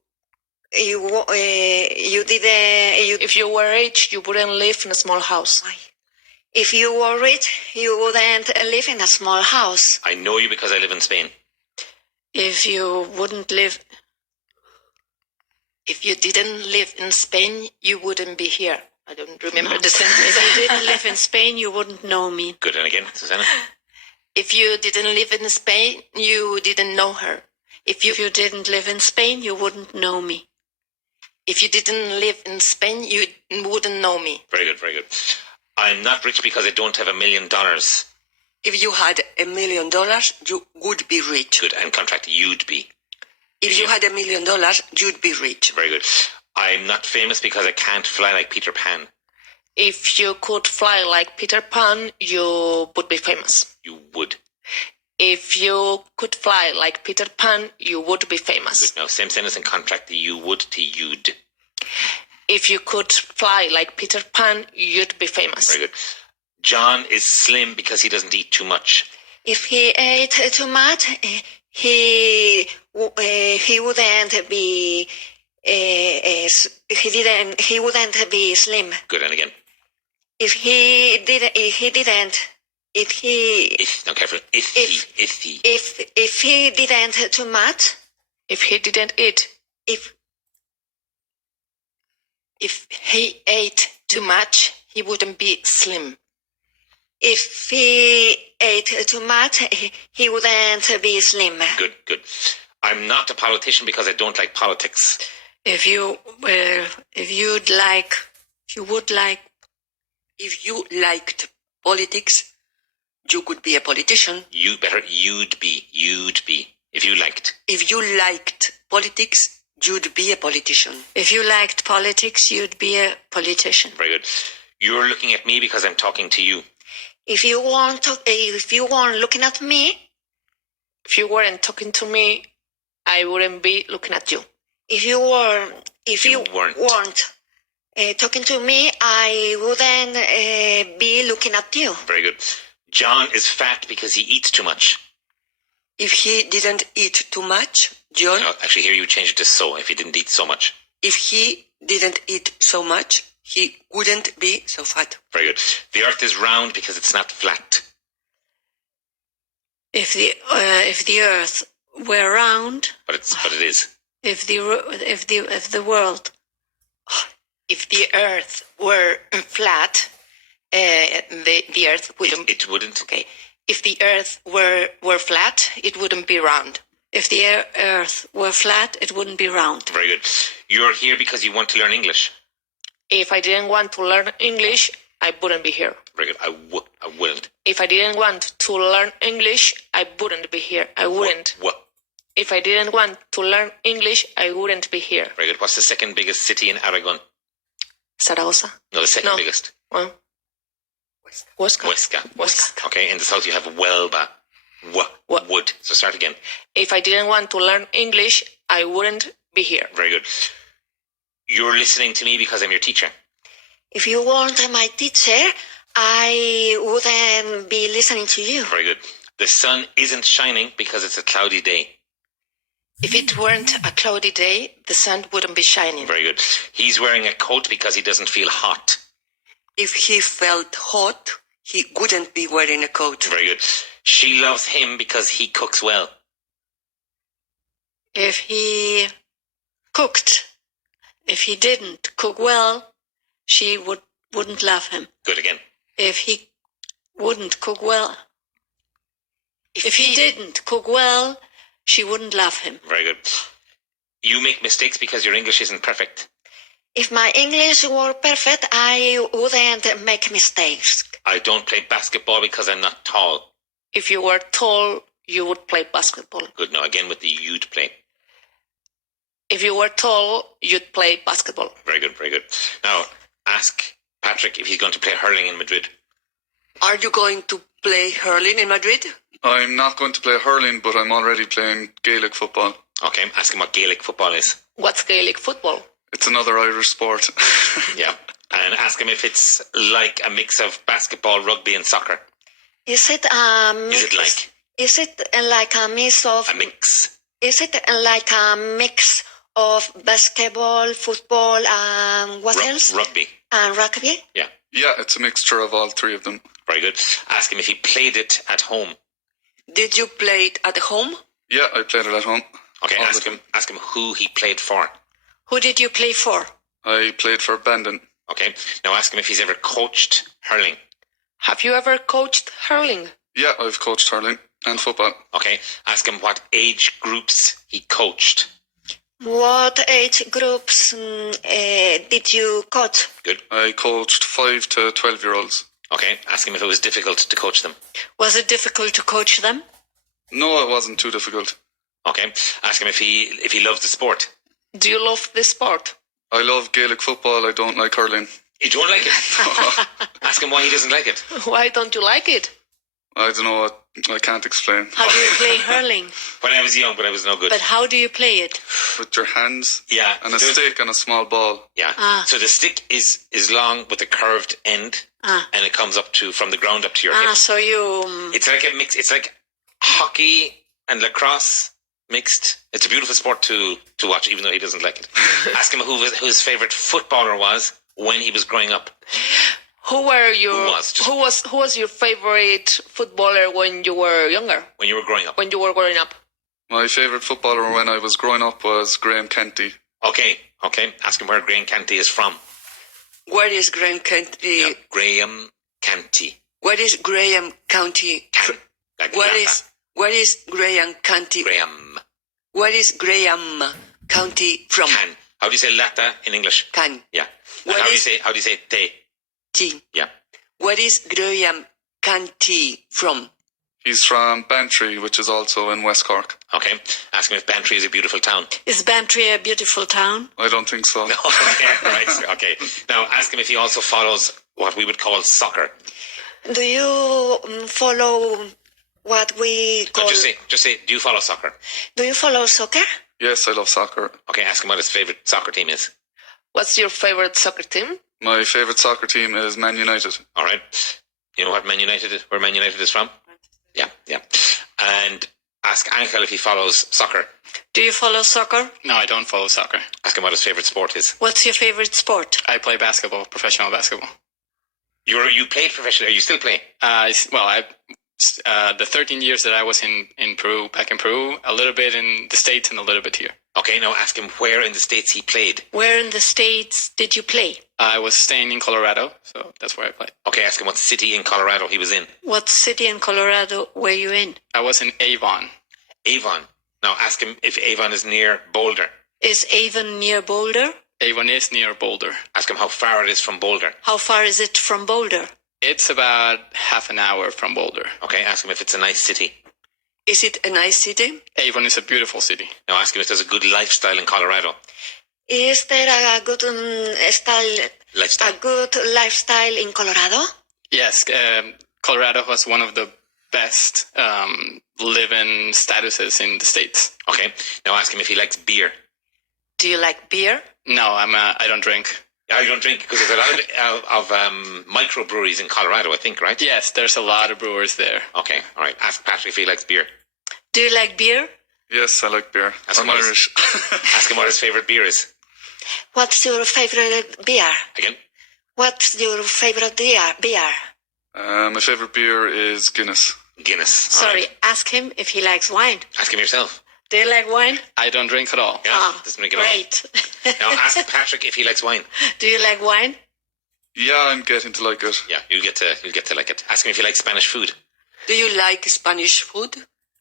didn't. If you were rich, you wouldn't live in a small house. If you were rich, you wouldn't live in a small house. I know you because I live in Spain. If you didn't live in Spain, you wouldn't be here. I don't remember the sentence. If you didn't live in Spain, you wouldn't know me. Good. And again, Susanna. If you didn't live in Spain, you didn't know her. If you didn't live in Spain, you wouldn't know me. If you didn't live in Spain, you wouldn't know me. Very good, very good. I'm not rich because I don't have $1 million. If you had $1 million, you would be rich. Good. And contract, you'd be. If you had $1 million, you'd be rich. Very good. I'm not famous because I can't fly like Peter Pan. If you could fly like Peter Pan, you would be famous. You would. If you could fly like Peter Pan, you would be famous. Good. Now, same sentence and contract the you would to you'd. If you could fly like Peter Pan, you'd be famous. Very good. John is slim because he doesn't eat too much. If he ate too much, he wouldn't be he wouldn't be slim. Good. And again. If he didn't too much, if he didn't eat, if he ate too much, he wouldn't be slim. If he ate too much, he wouldn't be slim. Good, good. I'm not a politician because I don't like politics. If you liked politics, you could be a politician. You'd be. If you liked. If you liked politics, you'd be a politician. If you liked politics, you'd be a politician. Very good. You're looking at me because I'm talking to you. If you weren't looking at me, if you weren't talking to me, I wouldn't be looking at you. If you weren't talking to me, I wouldn't be looking at you. Very good. John is fat because he eats too much. If he didn't eat too much, John... No, actually, here you change it to so, if he didn't eat so much. If he didn't eat so much, he wouldn't be so fat. Very good. The earth is round because it's not flat. If the earth were round... But it is. If the world... If the earth were flat, the earth wouldn't... It wouldn't. Okay. If the earth were flat, it wouldn't be round. If the earth were flat, it wouldn't be round. Very good. You're here because you want to learn English. If I didn't want to learn English, I wouldn't be here. Very good. I wouldn't. If I didn't want to learn English, I wouldn't be here. I wouldn't. What? If I didn't want to learn English, I wouldn't be here. Very good. What's the second biggest city in Aragon? Zaragoza. No, the second biggest. Well, Huesca. Okay, in the south you have Huelva. Wood. So start again. If I didn't want to learn English, I wouldn't be here. Very good. You're listening to me because I'm your teacher. If you weren't my teacher, I wouldn't be listening to you. Very good. The sun isn't shining because it's a cloudy day. If it weren't a cloudy day, the sun wouldn't be shining. Very good. He's wearing a coat because he doesn't feel hot. If he felt hot, he wouldn't be wearing a coat. Very good. She loves him because he cooks well. If he didn't cook well, she wouldn't love him. Good again. If he wouldn't cook well, if he didn't cook well, she wouldn't love him. Very good. You make mistakes because your English isn't perfect. If my English were perfect, I wouldn't make mistakes. I don't play basketball because I'm not tall. If you were tall, you would play basketball. Good. Now again with the you'd play. If you were tall, you'd play basketball. Very good, very good. Now, ask Patrick if he's going to play hurling in Madrid. Are you going to play hurling in Madrid? I'm not going to play hurling, but I'm already playing Gaelic football. Okay, ask him what Gaelic football is. What's Gaelic football? It's another Irish sport. Yeah, and ask him if it's like a mix of basketball, rugby and soccer. Is it a mix? Is it like a mix of... A mix. Is it like a mix of basketball, football, and what else? Rugby. And rugby? Yeah. Yeah, it's a mixture of all three of them. Very good. Ask him if he played it at home. Did you play it at home? Yeah, I played it at home. Okay, ask him who he played for. Who did you play for? I played for Bandon. Okay. Now ask him if he's ever coached hurling. Have you ever coached hurling? Yeah, I've coached hurling and football. Okay. Ask him what age groups he coached. What age groups did you coach? Good. I coached 5 to 12-year-olds. Okay. Ask him if it was difficult to coach them. Was it difficult to coach them? No, it wasn't too difficult. Okay. Ask him if he loves the sport. Do you love the sport? I love Gaelic football. I don't like hurling. You don't like it? Ask him why he doesn't like it. Why don't you like it? I don't know. I can't explain. How do you play hurling? When I was young, but I was no good. But how do you play it? With your hands. Yeah. And a stick and a small ball. Yeah. Ah. So the stick is long with a curved end, and it comes up from the ground up to your hip. So you... It's like a mix. It's like hockey and lacrosse mixed. It's a beautiful sport to watch, even though he doesn't like it. Ask him who his favorite footballer was when he was growing up. Who was your favorite footballer when you were younger? When you were growing up. When you were growing up. My favourite footballer when I was growing up was Graham Canty. Okay. Ask him where Graham Canty is from. Where is Graham County? Yeah, Graham Canty. Where is Graham County? Where is Graham County? Graham. Where is Graham County from? Can. How do you say lata in English? Can. Yeah. And how do you say te? T. Yeah. Where is Graham County from? He's from Bantry, which is also in West Cork. Okay. Ask him if Bantry is a beautiful town. Is Bantry a beautiful town? I don't think so. No, yeah, right. Okay. Now ask him if he also follows what we would call soccer. Do you follow what we call... No, just say, do you follow soccer? Do you follow soccer? Yes, I love soccer. Okay, ask him what his favourite soccer team is. What's your favorite soccer team? My favourite soccer team is Man United. All right. You know what where Man United is from? Yeah. And ask Angel if he follows soccer. Do you follow soccer? No, I don't follow soccer. Ask him what his favourite sport is. What's your favorite sport? I play basketball, professional basketball. You played professionally. Are you still playing? The 13 years that I was in Peru, back in Peru, a little bit in the States and a little bit here. Okay, now ask him where in the States he played. Where in the States did you play? I was staying in Colorado, so that's where I played. Okay, ask him what city in Colorado he was in. What city in Colorado were you in? I was in Avon. Avon. Now ask him if Avon is near Boulder. Is Avon near Boulder? Avon is near Boulder. Ask him how far it is from Boulder. How far is it from Boulder? It's about half an hour from Boulder. Okay, ask him if it's a nice city. Is it a nice city? Avon is a beautiful city. Now ask him if there's a good lifestyle in Colorado. Is there a good Lifestyle. a good lifestyle in Colorado? Yes, Colorado has one of the best living statuses in the States. Okay, now ask him if he likes beer. Do you like beer? No, I don't drink. I don't drink because there's a lot of microbreweries in Colorado, I think, right? Yes, there's a lot of brewers there. Okay, all right. Ask Patrick if he likes beer. Do you like beer? Yes, I like beer. I'm what Irish. Ask him what his favourite beer is. What's your favorite beer? Again? What's your favorite beer? My favourite beer is Guinness. Guinness. all Sorry, right. ask him if he likes wine. Ask him yourself. Do you like wine? I don't drink at all. Yeah, doesn't drink at all. Great. Now ask Patrick if he likes wine. Do you like wine? Yeah, I'm getting to like it. Yeah, you'll get to like it. Ask him if he likes Spanish food. Do you like Spanish food?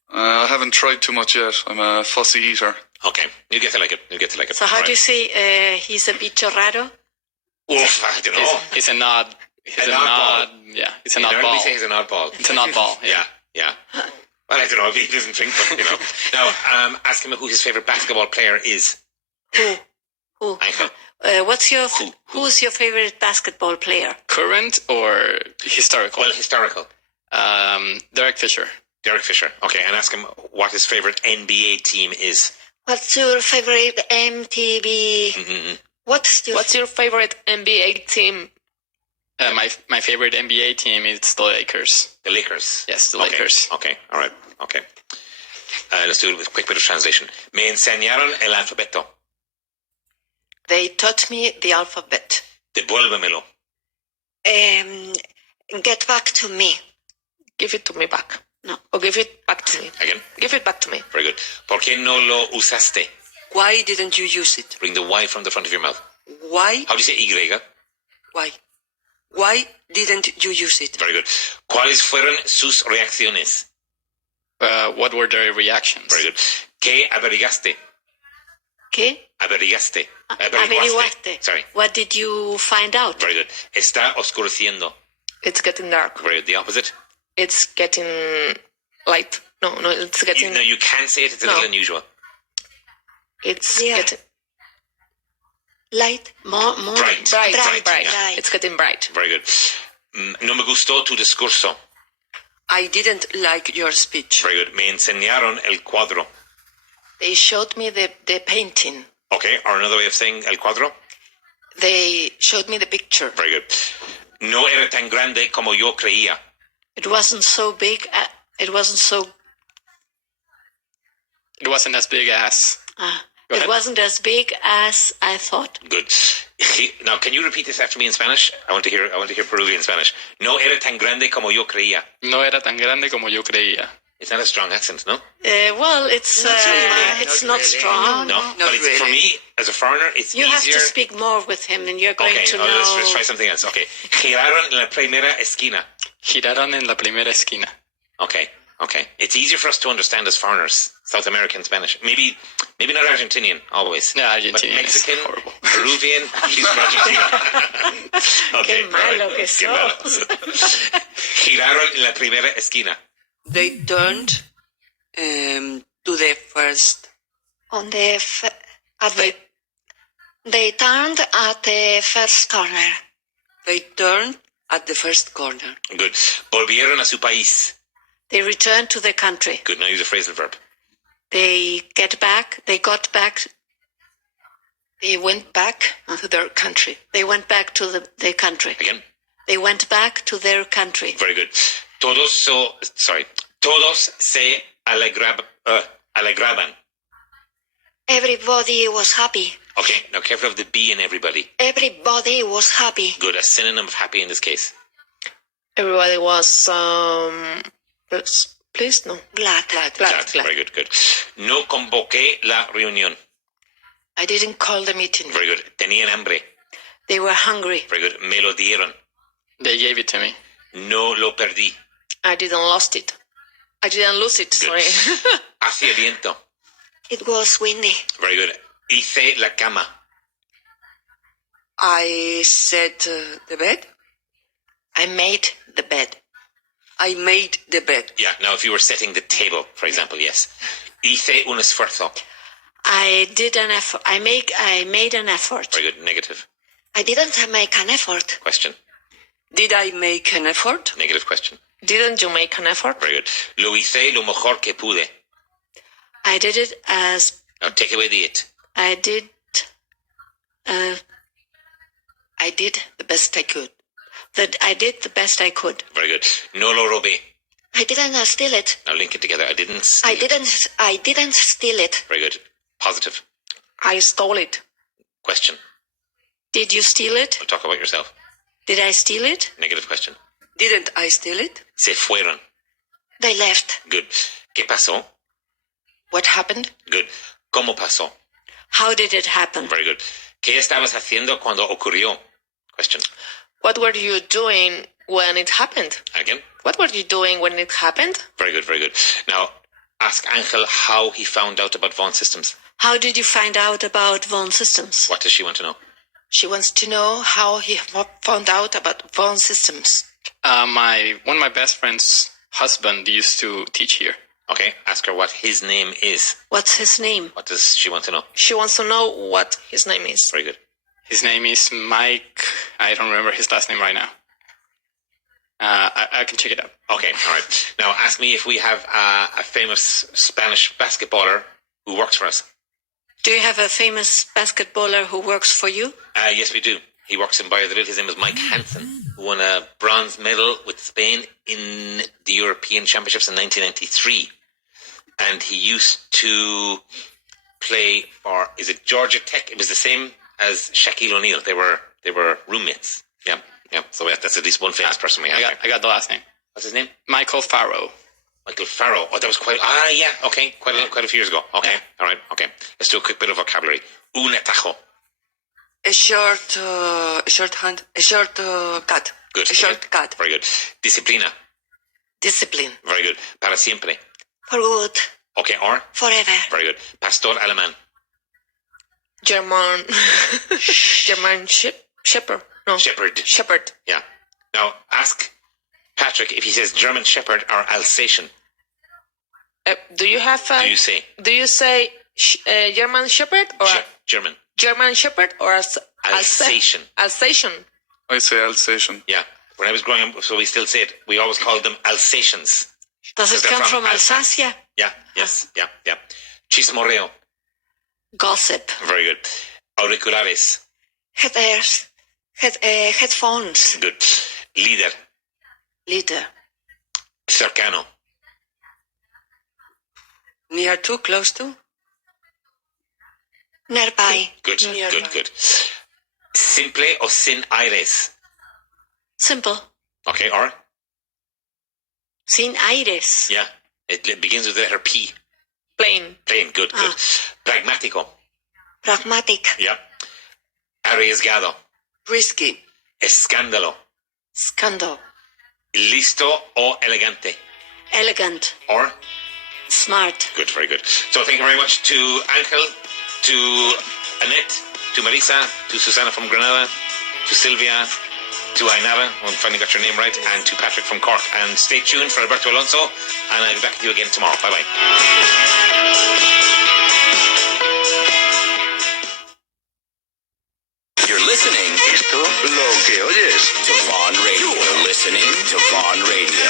I haven't tried too much yet. I'm a fussy eater. Okay, you'll get to like it. So how do you say he's a bicho raro? Oof, I don't know. He's an odd. He's An an oddball. odd. Yeah, he's an You normally oddball. say he's an oddball. It's an oddball. Yeah. Well, I don't know if he doesn't drink, but you know. Now, ask him who his favourite basketball player is. Who? Angel. Who's your favorite basketball player? Current or historical? Well, historical. Derek Fisher. Derek Fisher. Okay, and ask him what his favourite NBA team is. What's your favorite MTV? Mm-hmm. What's your favorite NBA team? My favorite NBA team is the Lakers. The Lakers. Yes, the Okay. Lakers. Okay, all right. Okay. Let's do it with a quick bit of translation. Me enseñaron el alfabeto. They taught me the alphabet. Devuélvemelo. Get back to me. Give it to me back. No, or give it back to me. Again. Give it back to me. Very good. ¿Por qué no lo usaste? Why didn't you use it? Bring the Y from the front of your mouth. Why? How do you say Y? Why? Why didn't you use it? Very good. ¿Cuáles fueron sus reacciones? What were their reactions? Very good. ¿Qué averiguaste? ¿Qué? Averiguaste. Averiguaste. Sorry. What did you find out? Very good. Está oscureciendo. It's getting dark. Very good. The opposite? It's getting light. No, it's getting... No, you can't say it. It's a little unusual. It's Yeah. getting... Light. More. Bright. Bright. Yeah. It's getting bright. Very good. No me gustó tu discurso. I didn't like your speech. Very good. Me enseñaron el cuadro. They showed me the painting. Okay, or another way of saying el cuadro. They showed me the picture. Very good. No era tan grande como yo creía. It wasn't so big. It wasn't so. It wasn't as big as. Go It ahead. wasn't as big as I thought. Good. Now, can you repeat this after me in Spanish? I want to hear Peruvian Spanish. No era tan grande como yo creía. No era tan grande como yo creía. It's not a strong accent, no? Well, it's not strong. No, but it's, for me, as a foreigner, it's You easier. have to speak more with him, and you're going Okay, to know. let's try something else. Okay. Giraron en la primera esquina. Giraron en la primera esquina. Okay. It's easier for us to understand as foreigners, South American Spanish. Maybe not Argentinian, always. No, But Argentinian Mexican, is horrible. Peruvian, she's from Argentina. Okay, Qué malo que qué malo. Giraron en la primera esquina. They turned to the first. On the they turned at the first corner. They turned at the first corner. Good. Volvieron a su país. They returned to their country. Good. Now use a phrasal verb. They got back. They went back to their country. They went back to their country. Again. They went back to their country. Very good. Todos se alegraban. Everybody was happy. Okay, now careful of the be in everybody. Everybody was happy. Good, a synonym of happy in this case. Everybody was pleased. No. Glad. Glad. Very good. No convoqué la reunión. I didn't call the meeting. Very good. Tenían hambre. They were hungry. Very good. Me lo dieron. They gave it to me. No lo perdí. I didn't lose it. Sorry. Hacía viento. It was windy. Very good. Hice la cama. I set the bed. I made the bed. I made the bed. Yeah, now if you were setting the table, for example, yes. Hice un esfuerzo. I did an effort. I made an effort. Very good. Negative. I didn't make an effort. Question. Did I make an effort? Negative question. Didn't you make an effort? Very good. Lo hice lo mejor que pude. I did it as. Now take away the it. I did. I did the best I could. I did the best I could. Very good. No lo robé. I didn't steal it. Now link it together. I didn't steal it. I didn't steal it. Very good. Positive. I stole it. Question. Did you steal it? Talk about yourself. Did I steal it? Negative question. Didn't I steal it? Se fueron. They left. Good. ¿Qué pasó? What happened? Good. ¿Cómo pasó? How did it happen? Very good. ¿Qué estabas haciendo cuando ocurrió? Question. What were you doing when it happened? Again? What were you doing when it happened? Very good. Now, ask Angel how he found out about Vaughan Systems. How did you find out about Vaughan Systems? What does she want to know? She wants to know how he found out about Vaughan Systems. One of my best friend's husband used to teach here. Okay, ask her what his name is. What's his name? What does she want to know? She wants to know what his name is. Very good. His name is Mike. I don't remember his last name right now. I can check it up. Okay, all right. Now ask me if we have a famous Spanish basketballer who works for us. Do you have a famous basketballer who works for you? Yes, we do. He works in Valladolid. His name is Mike Hansen, who won a bronze medal with Spain in the European Championships in 1993. And he used to play for, is it Georgia Tech? It was the same as Shaquille O'Neal. They were roommates. Yeah. So that's at least one famous person we have. I got the last name. What's his name? Michael Farrow. Michael Farrow. Oh, that was quite. Yeah. Okay, quite a few years ago. Okay, all right. Okay, let's do a quick bit of vocabulary. Un atajo. A short cut. Good. A short cut. Very good. Disciplina. Discipline. Very good. Para siempre. For good. Okay, or? Forever. Very good. Pastor alemán. German shepherd. No. Shepherd. Yeah. Now, ask Patrick if he says German Shepherd or Alsatian. Do you have? Do you say? Do you say German Shepherd or German? German Shepherd or Alsatian. Alsatian. I say Alsatian. Yeah. When I was growing up, so we still say it. We always called them Alsatians. Does it come from Alsacia? Yeah. Yes. Yeah. Yeah. Chismorreo. Gossip. Very good. Auriculares. Headphones. Good. Líder. Leader. Cercano. Near to, close to. Nearby. Good. Good. Simple o sin aires. Simple. Okay, or? Sin aires. Yeah. It begins with the letter P. Plain. Good. Pragmático. Pragmatic. Yeah. Arriesgado. Risky. Escándalo. Scandal. Listo o elegante. Elegant. Or? Smart. Good, very good. So thank you very much to Angel, to Annette, to Marisa, to Susana from Granada, to Sylvia, to Ainara, I finally got your name right, and to Patrick from Cork. And stay tuned for Alberto Alonso, and I'll be back with you again tomorrow. Bye-bye. You're listening. Esto, lo que oyes. To Vaughan Radio. You're listening to Vaughan Radio.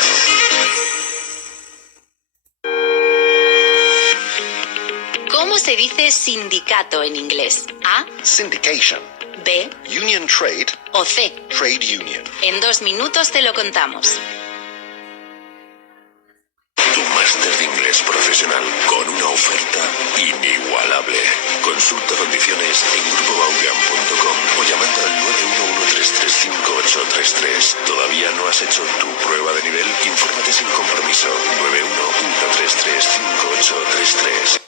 ¿Cómo se dice sindicato en inglés? ¿A? Syndication. ¿B? Union trade. ¿O C? Trade union. En 2 minutos te lo contamos. Tu máster de inglés profesional con una oferta inigualable. Consulta condiciones en grupobaugan.com o llamando al 911-335-833. ¿Todavía no has hecho tu prueba de nivel? Infórmate sin compromiso. 911-335-833.